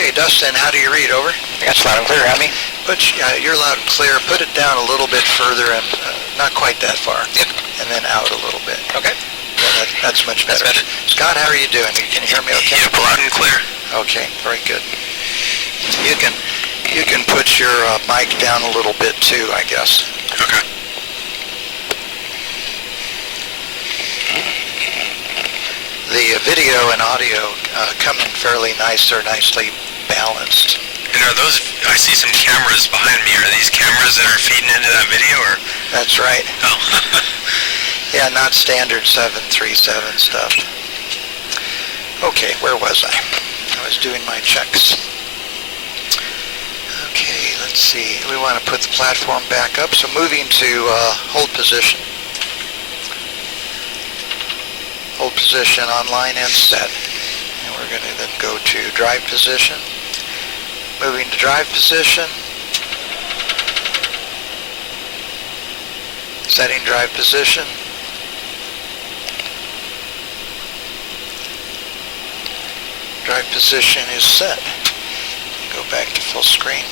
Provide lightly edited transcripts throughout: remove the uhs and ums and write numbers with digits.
Okay, Dustin, how do you read? Over? I got you loud and clear, have me? You're loud and clear. Put it down a little bit further and not quite that far. Yep. And then out a little bit. Okay. Yeah, that's much better. That's better. Scott, how are you doing? Can you hear me okay? Yep, loud and clear. Okay, very good. You can put your mic down a little bit too, I guess. Okay. The video and audio come in fairly nice. They're nicely balanced. And are those, I see some cameras behind me. Are these cameras that are feeding into that video, or? That's right. Oh. Yeah, not standard 737 stuff. Okay, where was I? I was doing my checks. Okay, let's see. We want to put the platform back up, so moving to hold position. Hold position online and set. And we're going to then go to drive position. Moving to drive position. Setting drive position. Drive position is set. Go back to full screen.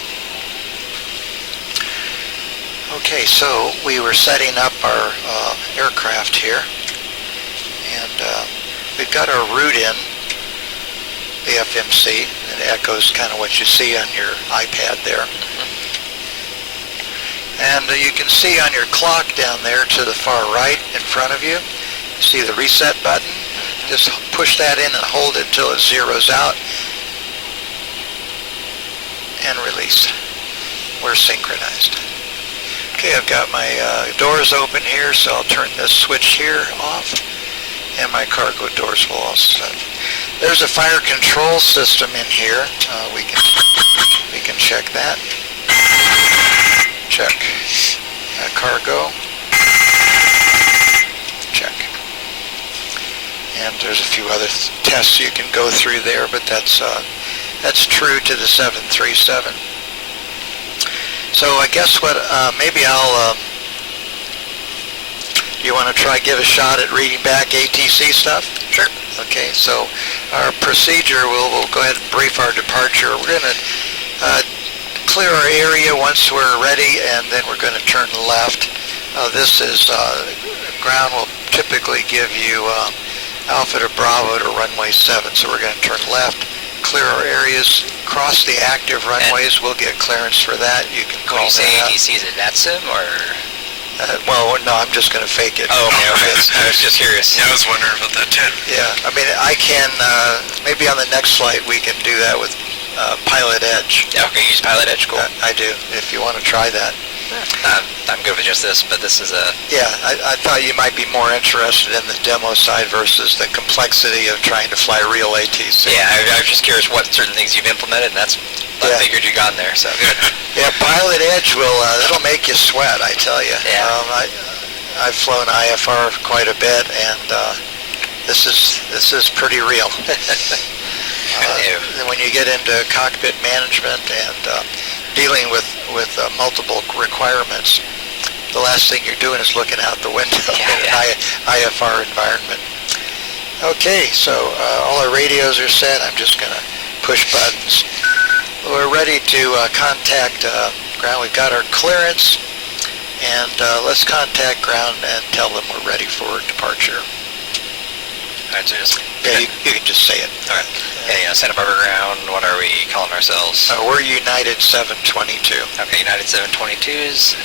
Okay, so we were setting up our aircraft here. And we've got our route in, the FMC. It echoes kind of what you see on your iPad there. And you can see on your clock down there to the far right in front of you, you see the reset button. Just push that in and hold it until it zeroes out. And release. We're synchronized. Okay, I've got my doors open here, so I'll turn this switch here off. And my cargo doors will also set. There's a fire control system in here. We can check that. Check. Cargo. Check. And there's a few other tests you can go through there, but that's true to the 737. So I guess what maybe I'll. You want to try give a shot at reading back ATC stuff? Sure. Okay, so our procedure, we'll go ahead and brief our departure. We're going to clear our area once we're ready, and then we're going to turn left. This is, ground will typically give you Alpha to Bravo to runway 7, so we're going to turn left, clear our areas, cross the active runways. We'll get clearance for that. You can call when you say that ATC, is it NATSIM or? Well, no, I'm just going to fake it. Oh, okay. I was just curious. Yeah, I was wondering about that too. Yeah, I mean, I can, maybe on the next flight we can do that with Pilot Edge. Yeah, okay, use Pilot Edge, cool. I do, if you want to try that. I'm good with just this, but this is a... Yeah, I thought you might be more interested in the demo side versus the complexity of trying to fly real ATC. Yeah, I was just curious what certain things you've implemented, and that's... I figured you got in there, so good. Yeah, Pilot Edge it'll make you sweat, I tell you. Yeah. I've flown IFR quite a bit, and this is pretty real. When you get into cockpit management and dealing with multiple requirements, the last thing you're doing is looking out the window in an IFR environment. Okay, so all our radios are set. I'm just going to push buttons. We're ready to contact ground. We've got our clearance, and let's contact ground and tell them we're ready for departure. All right, so just... Yeah, you can just say it. All right. Yeah, set up our ground. What are we calling ourselves? We're United 722. Okay, United 722s.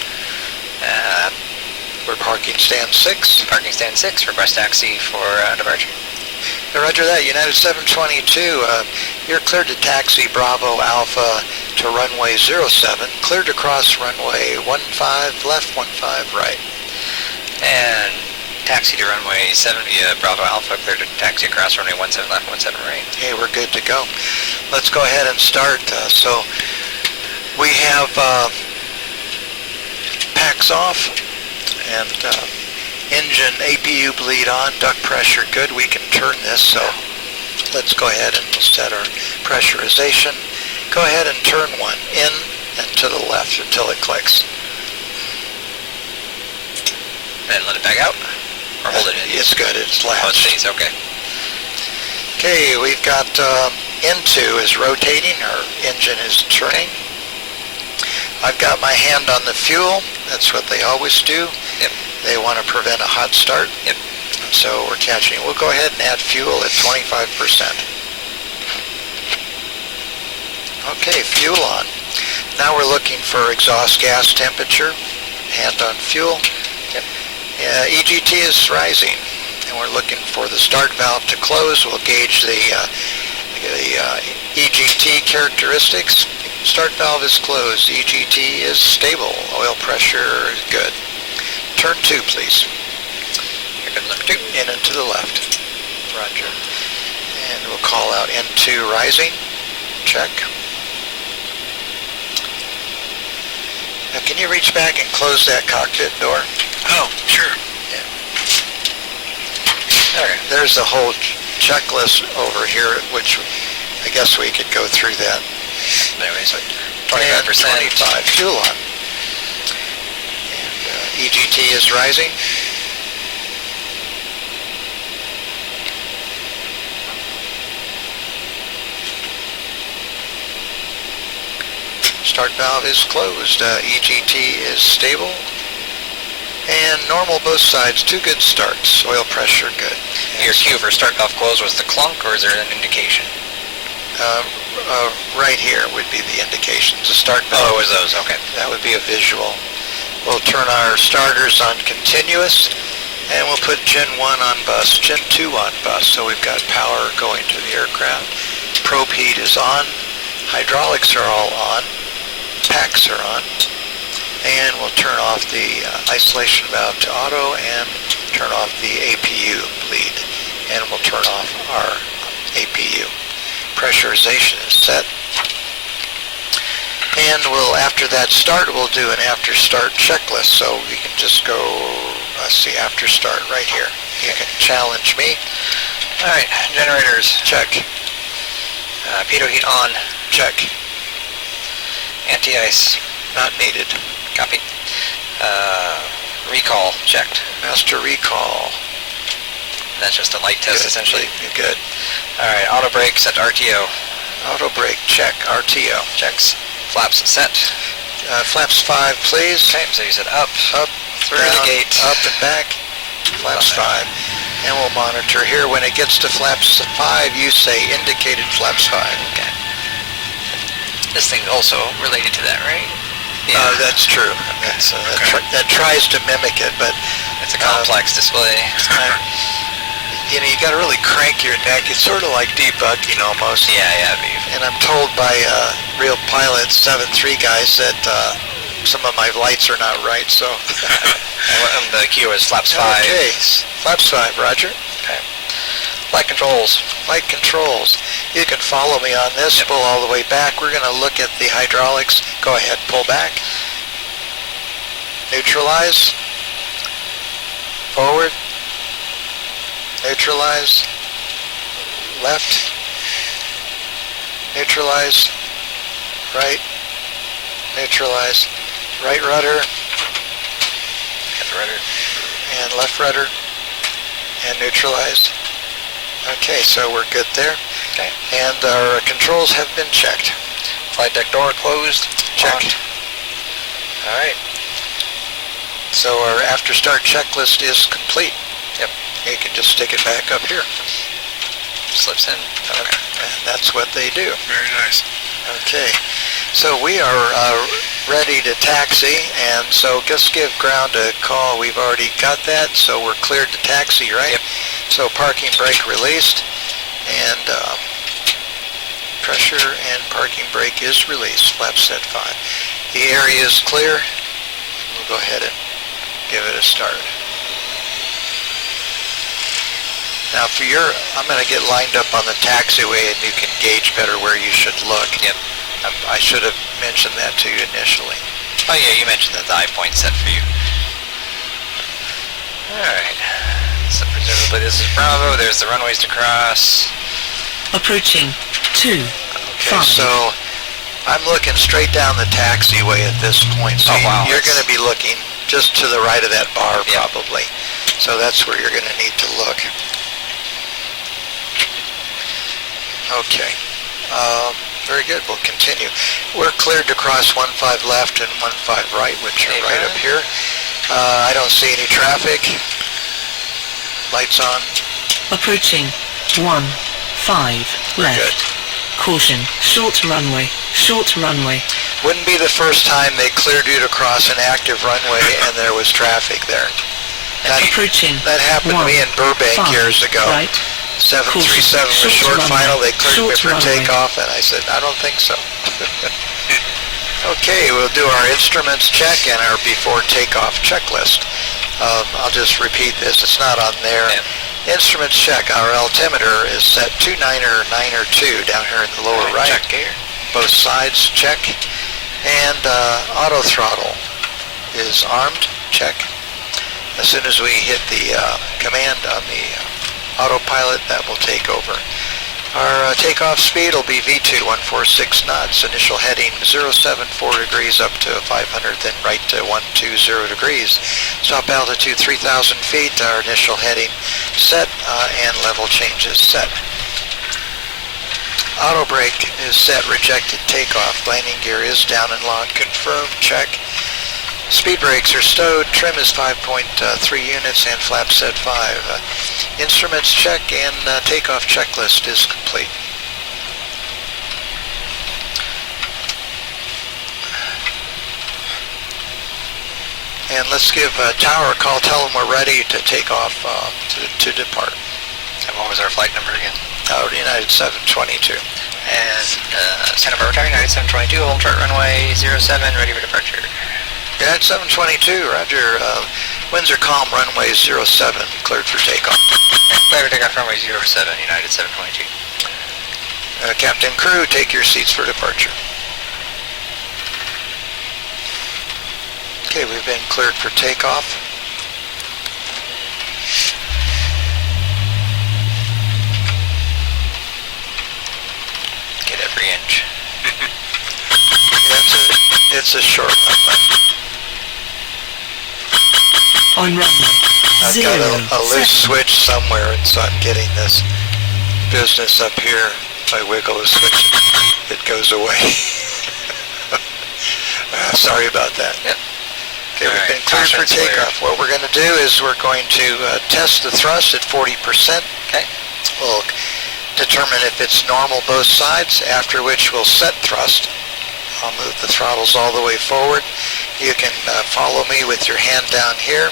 We're parking stand 6. Parking stand 6, request taxi for departure. Roger that, United 722, you're cleared to taxi Bravo Alpha to runway 07, cleared to cross runway 15 left, 15 right. And taxi to runway 7 via Bravo Alpha, cleared to taxi across runway 17 left, 17 right. Okay, we're good to go. Let's go ahead and start. So we have packs off and engine APU bleed on, duct pressure good. We can turn this, so let's go ahead and we'll set our pressurization. Go ahead and turn one in and to the left until it clicks. And let it back out? Or hold it in? It's good, it's latched. Oh, it stays, okay. Okay, we've got N2 is rotating, or engine is turning. I've got my hand on the fuel. That's what they always do. Yep. They want to prevent a hot start. Yep. So we're catching. We'll go ahead and add fuel at 25%. Okay, fuel on. Now we're looking for exhaust gas temperature. Hand on fuel. Yep. EGT is rising, and we're looking for the start valve to close. We'll gauge the EGT characteristics. Start valve is closed. EGT is stable. Oil pressure is good. Turn 2, please. Here comes number 2. In and to the left. Roger. And we'll call out N2 rising. Check. Now, can you reach back and close that cockpit door? Oh, sure. Yeah. There, there's the whole checklist over here, which I guess we could go through that. Anyway, so 25%. 25. Fuel on. And EGT is rising. Start valve is closed. EGT is stable. And normal both sides. 2 good starts. Oil pressure good. Your cue for start valve close was the clunk, or is there an indication? Right here would be the indications. The start valve. Oh, it was those. Okay. That would be a visual. We'll turn our starters on continuous, and we'll put Gen 1 on bus, Gen 2 on bus. So we've got power going to the aircraft. Probe heat is on. Hydraulics are all on. Packs are on. And we'll turn off the isolation valve to auto and turn off the APU bleed. And we'll turn off our APU. Pressurization is set. And we'll, after that start, we'll do an after start checklist. So we can just go, let's see, after start right here. You can challenge me. All right, generators. Check. Pitot heat on. Check. Anti-ice. Not needed. Copy. Recall checked. Master recall. That's just a light test, Good. essentially. Good. All right, auto brake set to RTO. Auto brake, check. RTO. Checks. Flaps set. Flaps 5, please. Okay, so you said up, Up, through down, the gate. up and back. Flaps 5. And we'll monitor here. When it gets to flaps 5, you say indicated flaps 5. Okay. This thing's also related to that, right? That's true. That's, that tries to mimic it, but It's a complex display. it's kind of, you know, you got to really crank your neck. It's sort of like debugging almost. Yeah. And I'm told by real pilot 7-3 guys that some of my lights are not right, so. And the cue is flaps 5. Okay, flaps 5, Roger. Okay. Flight controls. Flight controls. You can follow me on this. Yep. Pull all the way back. We're going to look at the hydraulics. Go ahead, pull back. Neutralize. Forward. Neutralize. Left. Neutralize. Right. Neutralize. Right rudder. Left rudder. And left rudder. And neutralized. Okay, so we're good there. Okay. And our controls have been checked. Flight deck door closed. Checked. All right. So our after start checklist is complete. Yep. You can just stick it back up here. Slips in. Okay. And that's what they do. Very nice. Okay. So we are ready to taxi, and so just give ground a call. We've already got that, so we're cleared to taxi, right? Yep. So parking brake released, and pressure and parking brake is released. Flap set 5. The area is clear. We'll go ahead and give it a start. Now for I'm going to get lined up on the taxiway, and you can gauge better where you should look. Yep. I should have mentioned that to you initially. Oh yeah, you mentioned that the eye point set for you. Alright. So presumably this is Bravo. There's the runways to cross. Approaching 2. Okay, so I'm looking straight down the taxiway at this point. So Oh, wow, you're that's- going to be looking just to the right of that bar, Yep. probably. So that's where you're going to need to look. Okay. Very good. We'll continue. We're cleared to cross 15 left and 15 right, which are right up here. I don't see any traffic. Lights on. Approaching 15 left. Good. Caution, short runway, short runway. Wouldn't be the first time they cleared you to cross an active runway and there was traffic there. Approaching That happened to me in Burbank years ago. Right. 737 was short final. They cleared me for takeoff, and I said, I don't think so. Okay, we'll do our instruments check and our before takeoff checklist. I'll just repeat this. It's not on there. Yeah. Instruments check. Our altimeter is set 2992 down here in the lower right. Check gear. Both sides check. And auto throttle is armed. Check. As soon as we hit the command on the autopilot, that will take over. Our takeoff speed will be V2, 146 knots. Initial heading 074 degrees up to 500, then right to 120 degrees. Stop altitude 3,000 feet. Our initial heading set and level changes set. Auto brake is set, rejected takeoff. Landing gear is down and locked, confirmed, check. Speed brakes are stowed, trim is 5.3 units, and flaps set 5. Instruments check and takeoff checklist is complete. And let's give Tower a call, tell them we're ready to take off to depart. And what was our flight number again? United 722. And Santa Barbara Tower, United 722, hold chart runway 07, ready for departure. United 722, roger. Winds are calm, runway 07, cleared for takeoff. Cleared for takeoff, runway 07, United 722. Captain, crew, take your seats for departure. Okay, we've been cleared for takeoff. Get every inch. It's a short runway. On runway I've 0, got a loose 7. switch somewhere, and so I'm getting this business up here. If I wiggle the switch, it goes away. Sorry about that. Yep. Okay, we've been cleared for takeoff. What we're going to do is we're going to test the thrust at 40%. Okay. We'll determine if it's normal both sides, after which we'll set thrust. I'll move the throttles all the way forward. You can follow me with your hand down here.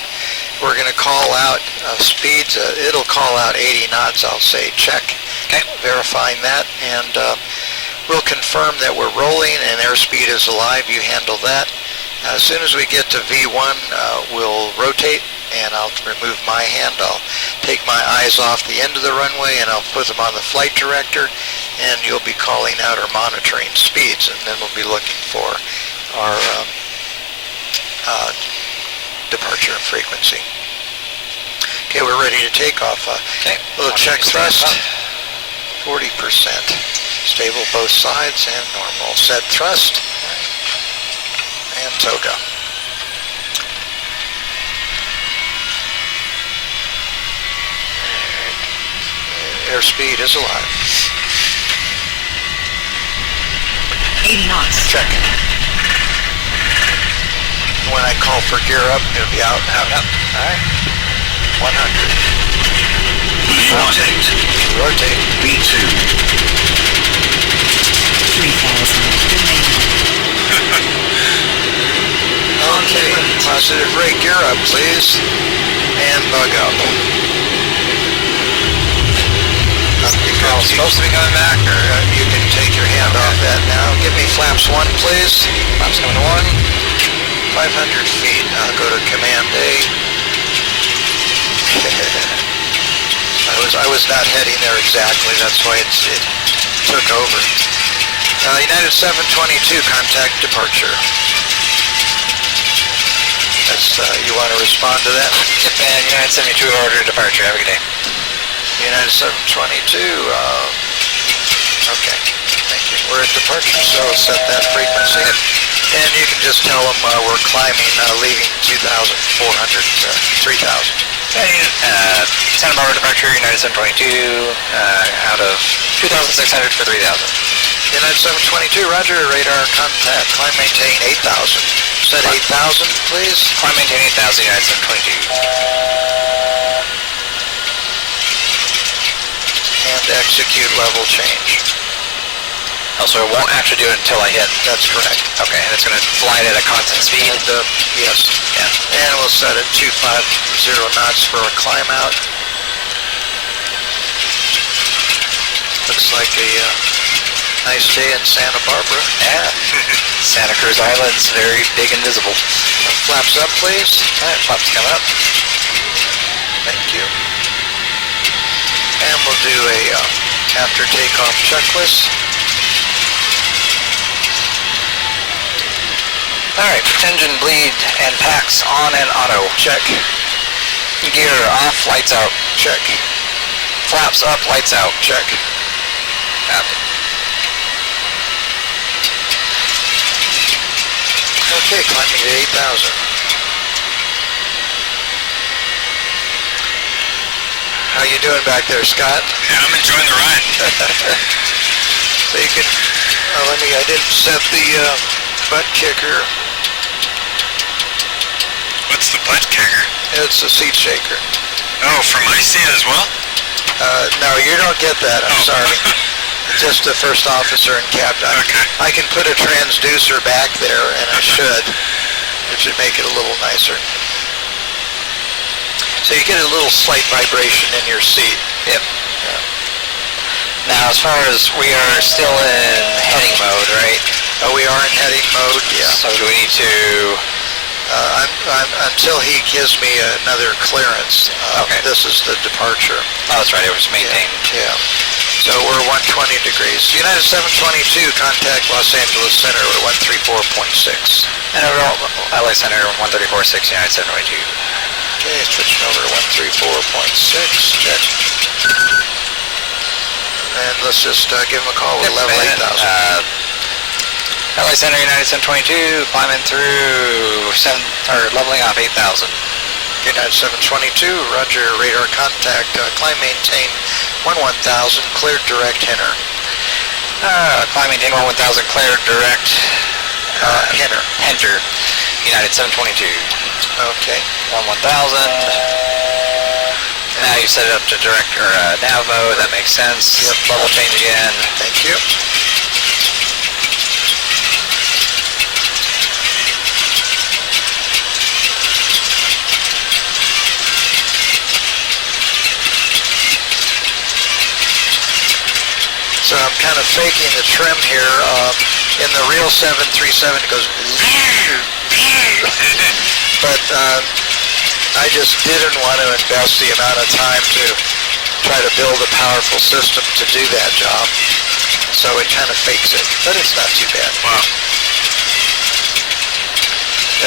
We're going to call out speeds. It'll call out 80 knots. I'll say check. Okay. Verifying that. And we'll confirm that we're rolling and airspeed is alive. You handle that. As soon as we get to V1, we'll rotate and I'll remove my hand. I'll take my eyes off the end of the runway and I'll put them on the flight director, and you'll be calling out or monitoring speeds, and then we'll be looking for our departure and frequency. Okay, we're ready to take off. Okay. We'll check thrust, 40%. Stable both sides and normal. Set thrust and toga. Airspeed is alive. 80 knots. Check. When I call for gear up, it'll be out. All right. 100. Rotate. Rotate. B2. 3,000. Okay. Positive rate gear up, please. And bug up. Supposed to be coming back, or You can take your hand off that now. Give me flaps 1, please. flaps coming to 1. 500 feet. I'll go to Command A. I was not heading there exactly. That's why it took over. United 722, contact departure. That's, you want to respond to that? Yep, and United 72 order departure. Have a good day. United 722, okay, thank you. We're at departure, so set that frequency. And you can just tell them we're climbing, leaving 2,400 to 3,000. Santa Barbara departure, United 722, out of 2,600 for 3,000. United 722, roger, radar contact, climb maintain 8,000. Set 8,000, please. Climb maintain 8,000, United 722. And execute level change. Oh, so it won't actually do it until I hit. That's correct. Okay, and it's going to fly it at a constant speed? And, yes. Yeah. And we'll set it 250 knots for a climb out. Looks like a nice day in Santa Barbara. Yeah. Santa Cruz Island's very big and visible. Flaps up, please. All right, flaps coming up. Thank you. And we'll do a after takeoff checklist. All right, engine bleed and packs on and auto. Check. Gear off, lights out. Check. Flaps up, lights out. Check. Copy. Okay, climbing to 8,000. How you doing back there, Scott? Yeah, I'm enjoying the ride. So you can, I didn't set the butt kicker. What's the butt kicker? It's a seat shaker. Oh, from my seat as well? No, you don't get that, I'm sorry. Just the first officer and captain. Okay. I can put a transducer back there, and I should. It should make it a little nicer. So you get a little slight vibration in your seat. Yep. Now, as far as we are still in heading mode, right? Oh, we are in heading mode, yeah. So do we need to... until he gives me another clearance. Okay. This is the departure. Oh, that's right, it was maintained. Yeah. So we're 120 degrees. United 722, contact Los Angeles Center at 134.6. And overall, LA Center 134.6, United 722. Okay, switching over to 134.6. Check. And let's just give him a call with level 8,000. LA Center, United 722, climbing through leveling off 8,000. United 722, roger, radar contact, climb maintain 11,000, cleared direct Henner. Climb maintain 11,000, cleared direct Henner. United 722. Okay. 11,000. Now you set it up to direct or nav mode, that makes sense. Yep. Level change again. Thank you. So I'm kind of faking the trim here. In the real 737, it goes but I just didn't want to invest the amount of time to try to build a powerful system to do that job. So it kind of fakes it, but it's not too bad. Wow.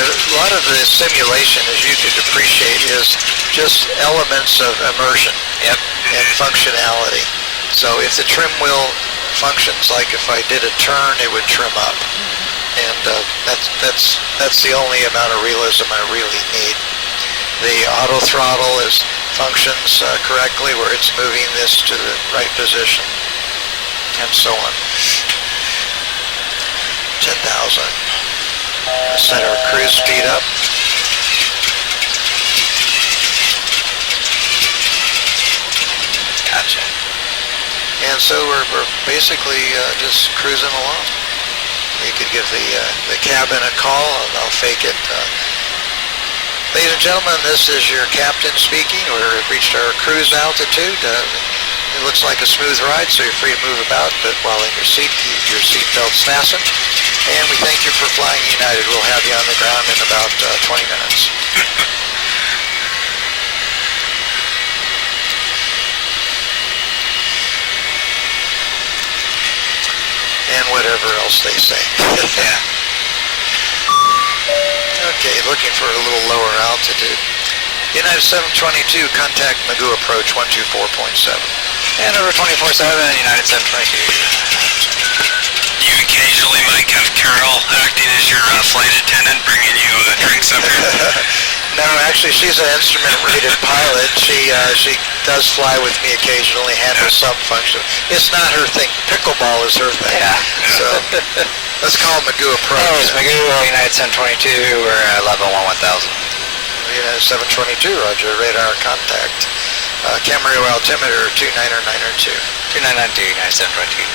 A lot of the simulation, as you could appreciate, is just elements of immersion and functionality. So if the trim wheel functions like if I did a turn, it would trim up. And that's the only amount of realism I really need. The auto throttle functions correctly where it's moving this to the right position, and so on. 10,000. Set our cruise speed up. Gotcha. And so we're basically just cruising along. You could give the cabin a call, and I'll fake it. Ladies and gentlemen, this is your captain speaking. We've reached our cruise altitude. It looks like a smooth ride, so you're free to move about, but while in your seat, keep your seatbelts fastened. And we thank you for flying United. We'll have you on the ground in about 20 minutes. And whatever else they say. Yeah. Okay, looking for a little lower altitude. United 722, contact Magoo approach 124.7. And over 24/7, United 722. You occasionally might have Carol acting as your flight attendant, bringing you drinks up here. No, actually, she's an instrument-rated pilot. She does fly with me occasionally, handles some function. It's not her thing. Pickleball is her thing. Yeah. So let's call Magoo approach. Oh, it's Magoo, United 722. We're level 1000. United 722, roger. Radar contact. Camarillo altimeter 29992. 2992, United 722.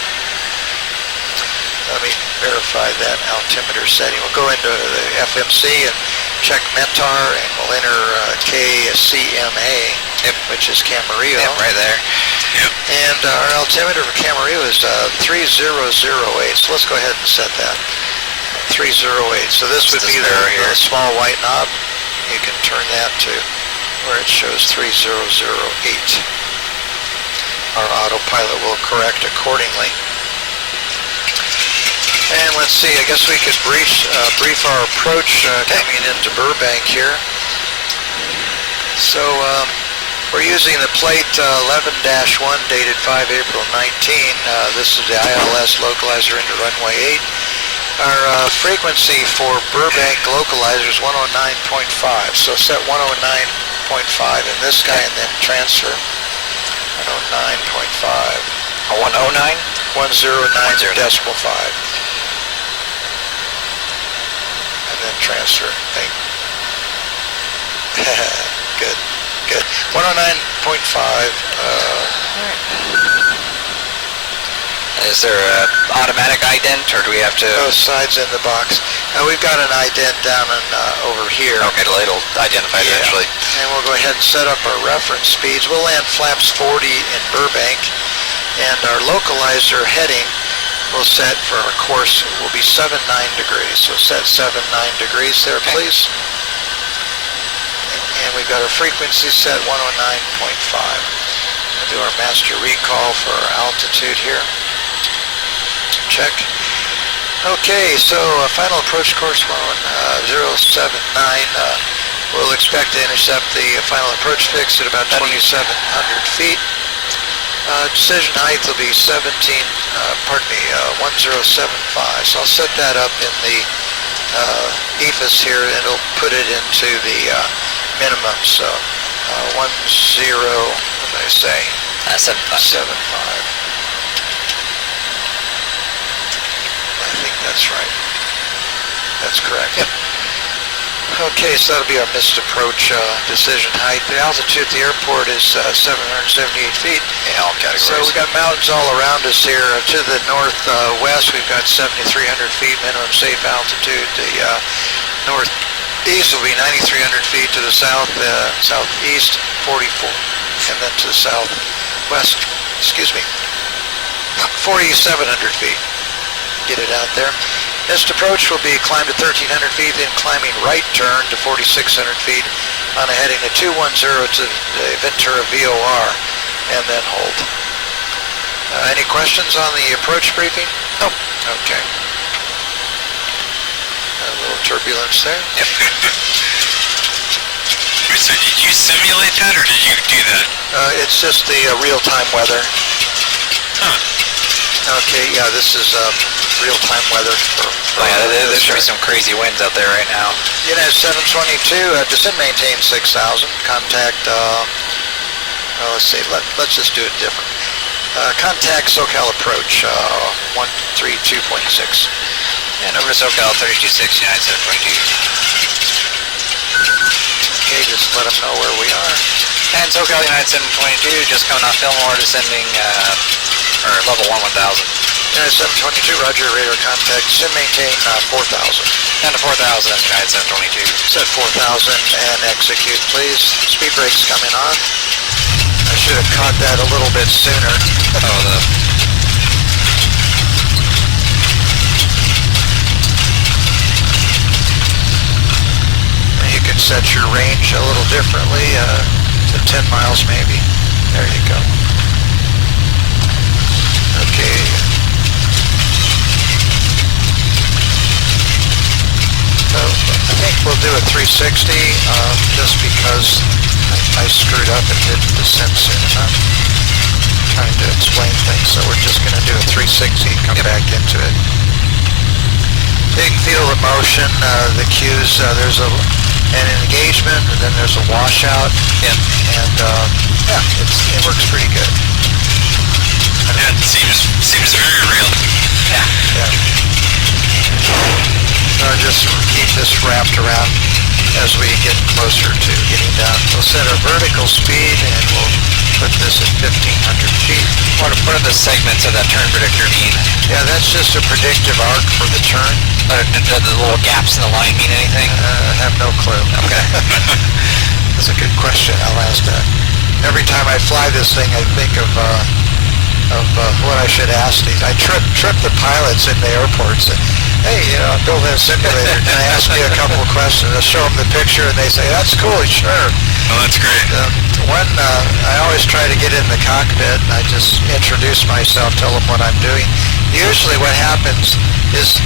Let me verify that altimeter setting. We'll go into the FMC and check Mentor, and we'll enter KSBA, which is Camarillo. Yep, right there. Yep. And our altimeter for Camarillo is 3008. So let's go ahead and set that. 308. So this would be the small white knob. You can turn that to where it shows 3008. Our autopilot will correct accordingly. And let's see, I guess we could brief our approach coming into Burbank here. So we're using the plate 11-1 dated 5 April 19. This is the ILS localizer into runway 8. Our frequency for Burbank localizer is 109.5. So set 109.5 in this guy and then transfer 109.5. 109? 109.5. Then transfer. Good. 109.5. Is there an automatic ident, or do we have to? Both sides in the box. We've got an ident down over here. Okay, it'll identify it eventually. And we'll go ahead and set up our reference speeds. We'll land flaps 40 in Burbank, and our localizer heading we'll set for our course will be 79 degrees. So set 79 degrees there, please. And we've got our frequency set 109.5. We'll do our master recall for our altitude here. Check. Okay, so final approach course 079. We'll expect to intercept the final approach fix at about 2,700 feet. Decision height will be 1075. So I'll set that up in the EFIS here, and it'll put it into the minimum. So 10, what did I say? 75. I think that's right. That's correct. Yep. Okay, so that'll be our missed approach decision height. The altitude at the airport is 778 feet. Yeah, all categories. So we've got mountains all around us here. To the northwest, we've got 7,300 feet minimum safe altitude. The northeast will be 9,300 feet. To the southeast, 44. And then to the southwest, 4,700 feet. Get it out there. Missed approach will be climb to 1,300 feet, then climbing right turn to 4,600 feet on a heading to 210 to the Ventura VOR, and then hold. Any questions on the approach briefing? Nope. Okay. A little turbulence there. Yep. So did you simulate that, or did you do that? It's just the real-time weather. Huh. Okay, yeah, this is real-time weather for there should be some crazy winds out there right now. United 722, descend maintain 6,000. Contact, let's see, let's just do it different. Contact SoCal approach, 132.6. And over to SoCal 326, United 722. Okay, just let them know where we are. And SoCal United 722, just coming off Fillmore, descending, or level 1000. United 722, roger, radar contact, descend maintain 4,000. Down to 4,000, United 722. Set 4,000 and execute, please. Speed brake's coming on. I should have caught that a little bit sooner. You can set your range a little differently, to 10 miles maybe. There you go. Okay. So I think we'll do a 360, just because I screwed up and didn't descend soon enough. Trying to explain things, so we're just going to do a 360 and come back into it. You can feel the motion, the cues. There's a and engagement, and then there's a washout. Yep. And it works pretty good. Yeah, it seems very real. Yeah. Yeah. I'll just keep this wrapped around as we get closer to getting down. We'll set our vertical speed and we'll put this at 1,500 feet. What are the segments of that turn predictor mean? Yeah, that's just a predictive arc for the turn. Do the little gaps in the line mean anything? I have no clue. Okay. That's a good question. I'll ask that. Every time I fly this thing, I think of what I should ask these. I trip the pilots in the airports. And, hey, I'm building a simulator. Can I ask you a couple of questions? I show them the picture, and they say, that's cool, sure. Oh, that's great. I always try to get in the cockpit, and I just introduce myself, tell them what I'm doing. Usually what happens is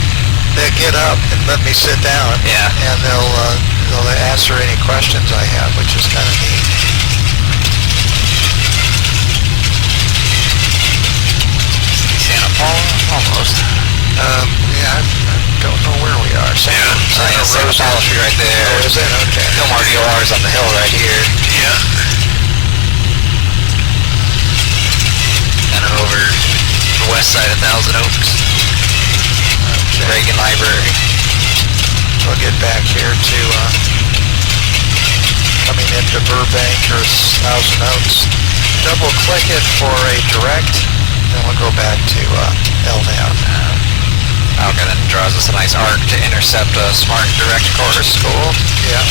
they'll get up and let me sit down, Yeah. and they'll answer any questions I have, which is kind of neat. Santa Paula? Almost. Yeah, I don't know where we are. Santa Santa Rosa. Paula Street right there. Oh, is it? Okay. Fillmore DOR's on the hill right here. Yeah. And over the west side of Thousand Oaks. Okay. Reagan Library. We'll get back here to coming into Burbank or Thousand Oaks. Double click it for a direct, then we'll go back to LNAV. Okay, then draws us a nice arc to intercept a smart direct course. Cool. Yeah.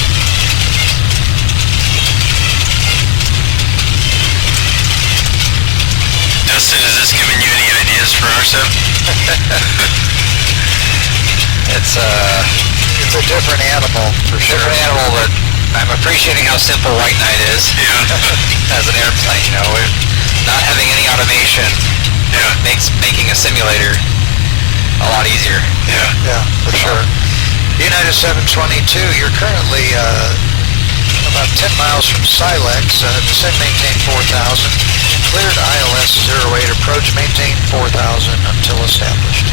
Dustin, is this giving you any ideas for RSEP? It's It's a different animal, for sure. different animal, but I'm appreciating how simple White Knight is Yeah. as an airplane. Not having any automation makes making a simulator a lot easier. Yeah. Yeah, for sure. United 722, you're currently about 10 miles from Silex. Descend, maintain 4,000. Cleared ILS 08. Approach, maintain 4,000 until established.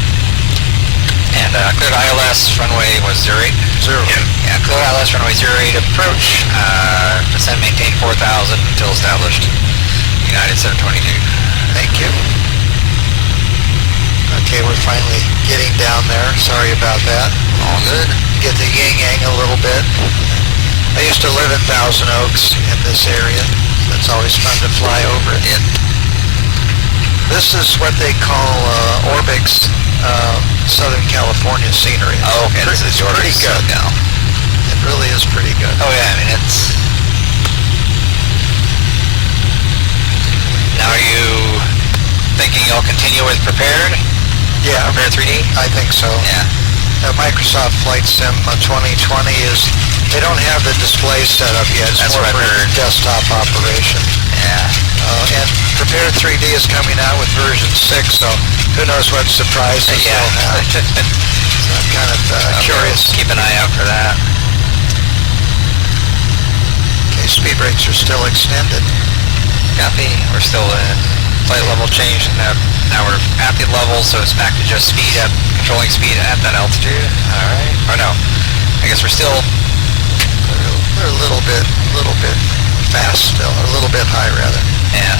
And cleared ILS runway was 08. Zero. Yeah, cleared ILS runway 08. Approach, descend, maintain 4,000 until established. United 722. Thank you. Okay, we're finally getting down there. Sorry about that. All good. Get the yin-yang a little bit. I used to live in Thousand Oaks in this area. It's always fun to fly over it. Yep. This is what they call Orbic's Southern California scenery. Oh, okay. This is It's your pretty good. now. It really is pretty good. Oh yeah, I mean it's. Now are you thinking you'll continue with Prepared? Yeah, Prepared 3D? I think so. Yeah. Microsoft Flight Sim 2020 is, they don't have the display set up yet. It's That's more what I've for heard. desktop operation. Yeah. And Prepared 3D is coming out with version 6, so who knows what surprises Yeah. they'll have. So I'm kind of curious. Keep an eye out for that. Okay, speed brakes are still extended. Copy. We're still in flight level change. Now we're at the level, so it's back to just speed at controlling speed at that altitude. All right. Or no, I guess we're still. They're a little bit fast still, or a little bit high rather. Yeah.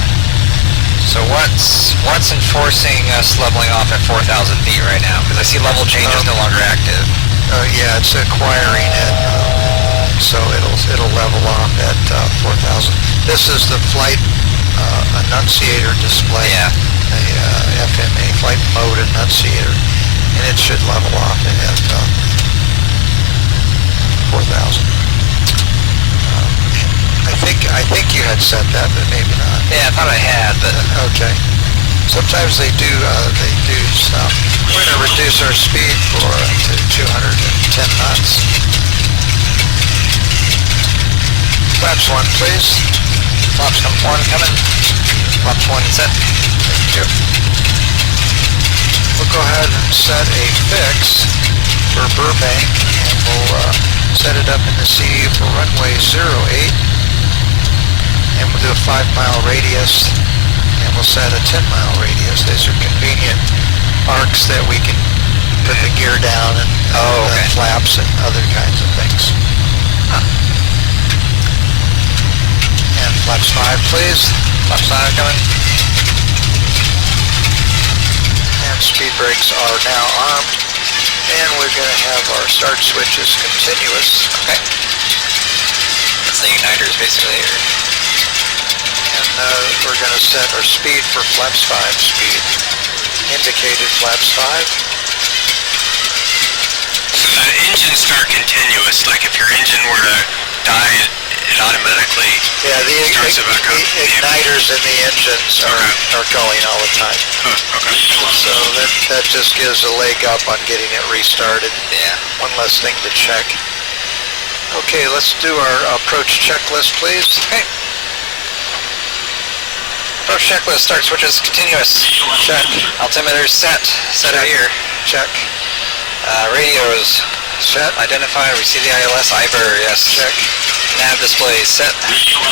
So what's enforcing us leveling off at 4,000 feet right now? Because I see level change is no longer active. Yeah, it's acquiring it, so it'll level off at 4,000. This is the flight annunciator display. Yeah. The FMA flight mode annunciator, and it should level off at 4,000. I think you had said that, but maybe not. Yeah, I thought I had, but Okay. Sometimes they do stop. We're going to reduce our speed to 210 knots. Flaps 1, please. flaps one coming. Flaps 1 set. Thank you. We'll go ahead and set a fix for Burbank, and we'll set it up in the CDU for runway 08. And we'll do a 5-mile radius, and we'll set a 10-mile radius. These are convenient arcs that we can put the gear down and Oh, okay. flaps and other kinds of things. Huh. Flaps 5, please. Flaps 5 coming. And speed brakes are now armed. And we're going to have our start switches continuous. Okay. That's the igniters basically. And we're going to set our speed for flaps 5 speed. Indicated flaps 5. So the engine start continuous, like if your engine were to die, it automatically starts it back up. The igniters in the engines are going all the time. Okay. So that just gives a leg up on getting it restarted. Yeah. One less thing to check. Okay, let's do our approach checklist, please. Okay. Approach checklist, start switches continuous. Check. Altimeters set. Set it here. Check. Radios Set. identify. We see the ILS. IBER, yes. Check. Nav display set.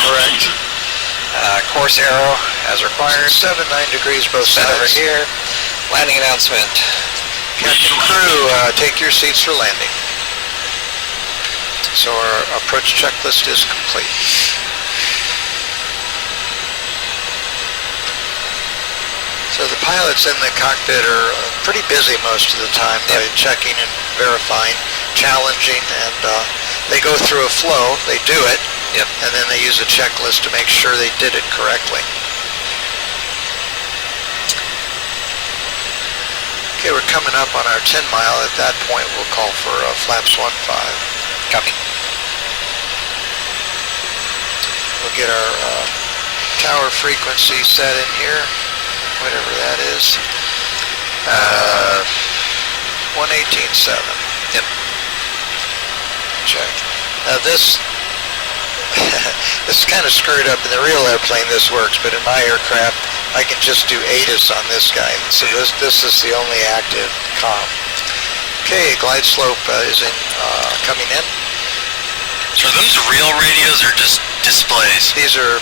Correct. Course arrow as required. 7, 9 degrees both Set over sides. here. Landing announcement. Captain crew, take your seats for landing. So our approach checklist is complete. So the pilots in the cockpit are pretty busy most of the time by checking and verifying, challenging, and they go through a flow. They do it, and then they use a checklist to make sure they did it correctly. Okay, we're coming up on our 10 mile. At that point, we'll call for flaps 1-5. Copy. We'll get our tower frequency set in here, whatever that is. 118.7. Yep. Check. Now this is kind of screwed up. In the real airplane this works, but in my aircraft I can just do ATIS on this guy. So this is the only active comm. Okay, glide slope is coming in. So are those real radios or just displays? These are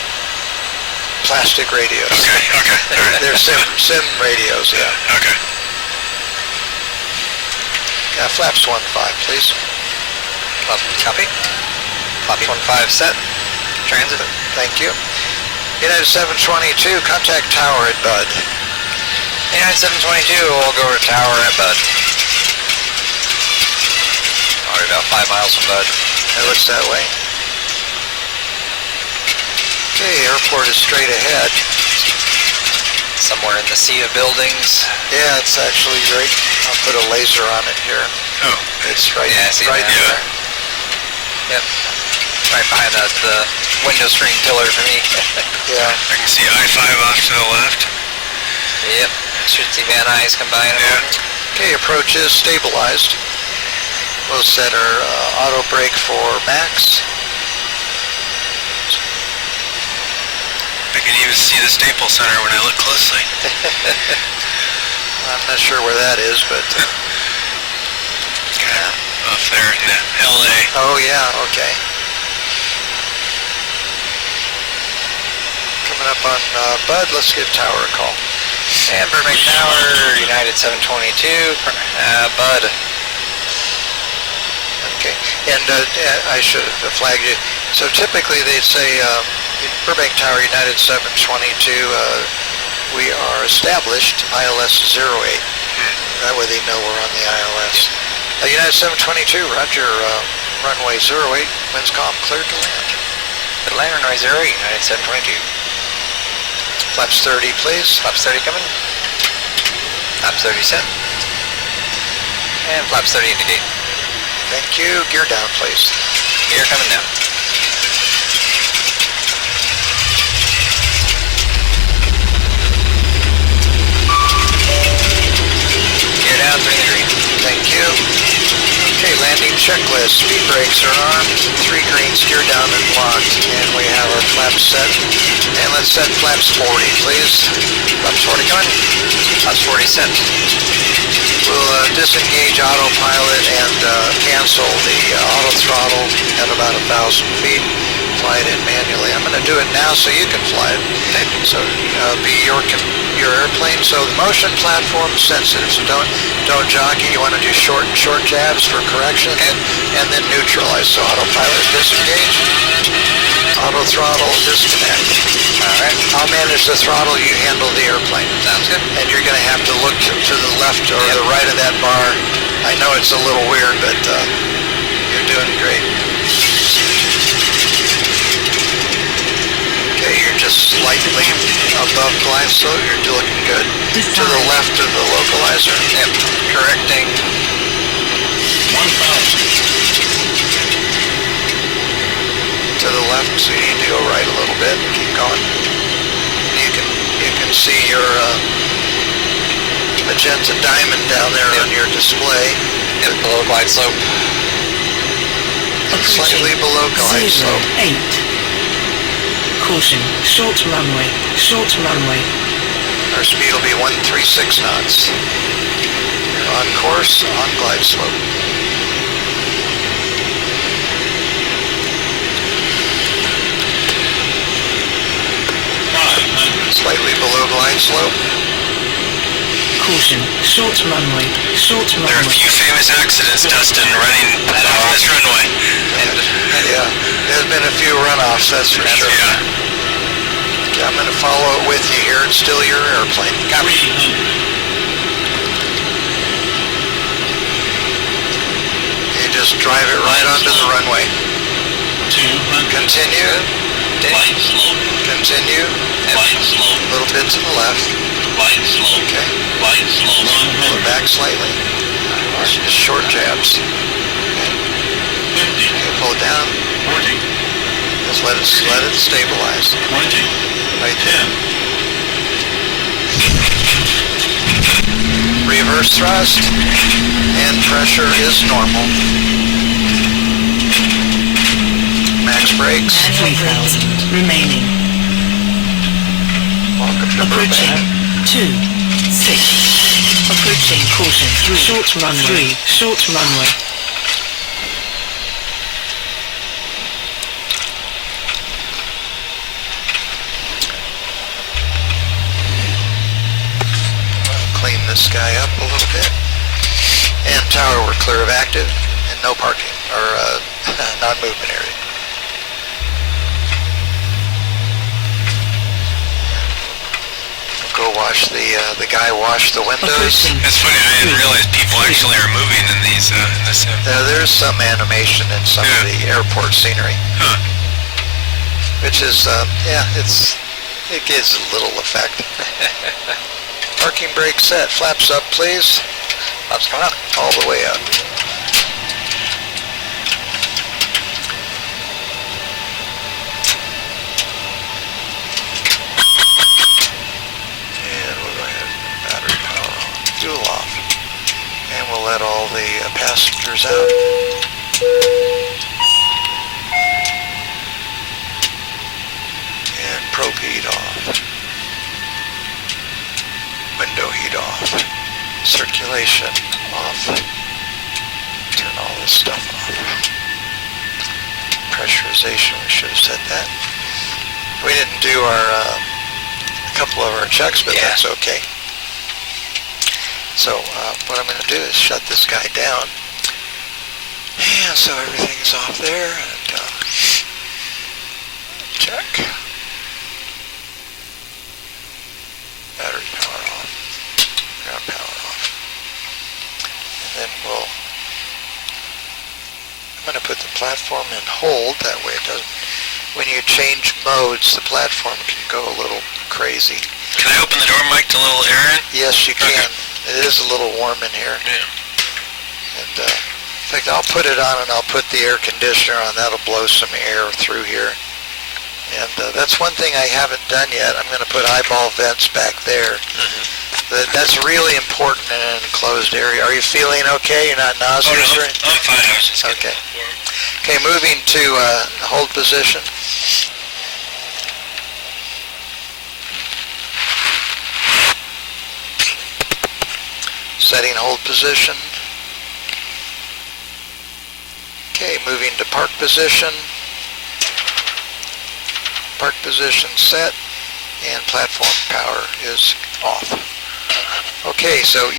plastic radios. Okay. All right. They're sim radios, yeah. Okay. Flaps 1-5, please. Copy. Flaps 1-5 set. Transit. Thank you. United 722, contact tower at Bud. United 722, we'll go to tower at Bud. Already about 5 miles from Bud. It looks that way. Okay, airport is straight ahead. Somewhere in the sea of buildings. Yeah, it's actually right. I'll put a laser on it here. Oh. It's right, Yeah, I see right that. there. Yep. Right behind the window screen pillar for me. Yeah. I can see I-5 off to the left. Yep. Should see Van Nuys come by in a moment. Okay, approach is stabilized. We'll set our auto brake for max. I can even see the Staples Center when I look closely. I'm not sure where that is, but... Off there in LA. Oh, yeah, okay. Coming up on Bud, let's give tower a call. And Burbank Tower, United 722, Bud. Okay, and I should have flagged you. So typically they'd say Burbank Tower, United 722, we are established ILS 08. That way they know we're on the ILS. United 722, roger, runway 08, winds calm, cleared to land. Good land, runway 08, United 722. Flaps 30, please. Flaps 30 coming. Flaps 30 set. And flaps 30 indicate. Thank you. Gear down, please. Gear coming down. Gear down, 3 in the green. Thank you. Okay, landing checklist. Speed brakes are armed. 3 greens, gear down and locked. And we have our flaps set. And let's set flaps 40, please. Flaps 40 coming. Flaps 40 set. We'll disengage autopilot and cancel the auto throttle at about 1,000 feet. Fly it in manually. I'm going to do it now so you can fly it. So be your airplane. So the motion platform is sensitive. So don't jockey. You want to do short jabs for correction, and then neutralize. So autopilot is disengaged. Auto throttle disconnect. All right. I'll manage the throttle, you handle the airplane. Sounds good. And you're going to have to look to the left or the right of that bar. I know it's a little weird, but you're doing great. Okay, you're just slightly above glide slope. You're looking good. To the left of the localizer. Yep. Correcting. 1,000. To the left, so you need to go right a little bit. Keep going. You can see your magenta diamond down there on your display. Yep, below glide slope. Slightly below glide slope. 08. Caution, short runway, short runway. Our speed will be 136 knots. You're on course, on glide slope. Slightly below glide slope. Caution, short runway, short runway. There are a few famous accidents, Dustin, running off this runway. Yeah, there's been a few runoffs, that's for sure. Yeah. Okay, I'm going to follow it with you here. It's still your airplane. Copy. You just drive it right onto the runway. 200. Continue. Glide slope. Continue. Glide slope. A little bit to the left. Glide slope. Okay. Glide slope. Pull it back slightly. Just short jabs. 50. Okay, pull it down. 40. Just let it stabilize. 20. Right there. Reverse thrust. And pressure is normal. Max brakes. 3,000 remaining. Welcome to Approaching Burbank. 2, 6. Approaching caution, short runway, short runway. Clean this guy up a little bit. And tower, we're clear of active and no parking or non-movement area. Go wash the guy wash the windows. Approaching. It's funny, I didn't realize people actually are moving in these, in this. There's some animation in some of the airport scenery, Huh. which is it gives a little effect. Parking brake set. Flaps up, please. Flaps coming up. All the way up. And we'll go ahead and battery power on. Fuel off. And we'll let all the passengers out. And probe heat off. Window heat off. Circulation off. Turn all this stuff off. Pressurization, we should have said that. We didn't do a couple of our checks, but that's okay. So what I'm going to do is shut this guy down. And so everything's off there. And check. Battery power off. Ground power off. And then I'm going to put the platform in hold. That way it doesn't, when you change modes, the platform can go a little crazy. Can I open the door, Mike, to a little air in? Yes, you can. Okay. It is a little warm in here. Yeah. And in fact, I'll put it on and I'll put the air conditioner on. That'll blow some air through here. And that's one thing I haven't done yet. I'm going to put eyeball vents back there. Mm-hmm. That's really important in an enclosed area. Are you feeling okay? You're not nauseous? Oh, no, I'm fine. I was just okay. Okay, moving to hold position. Setting hold position. Okay, moving to park position. Park position set, and platform power is off. Okay, so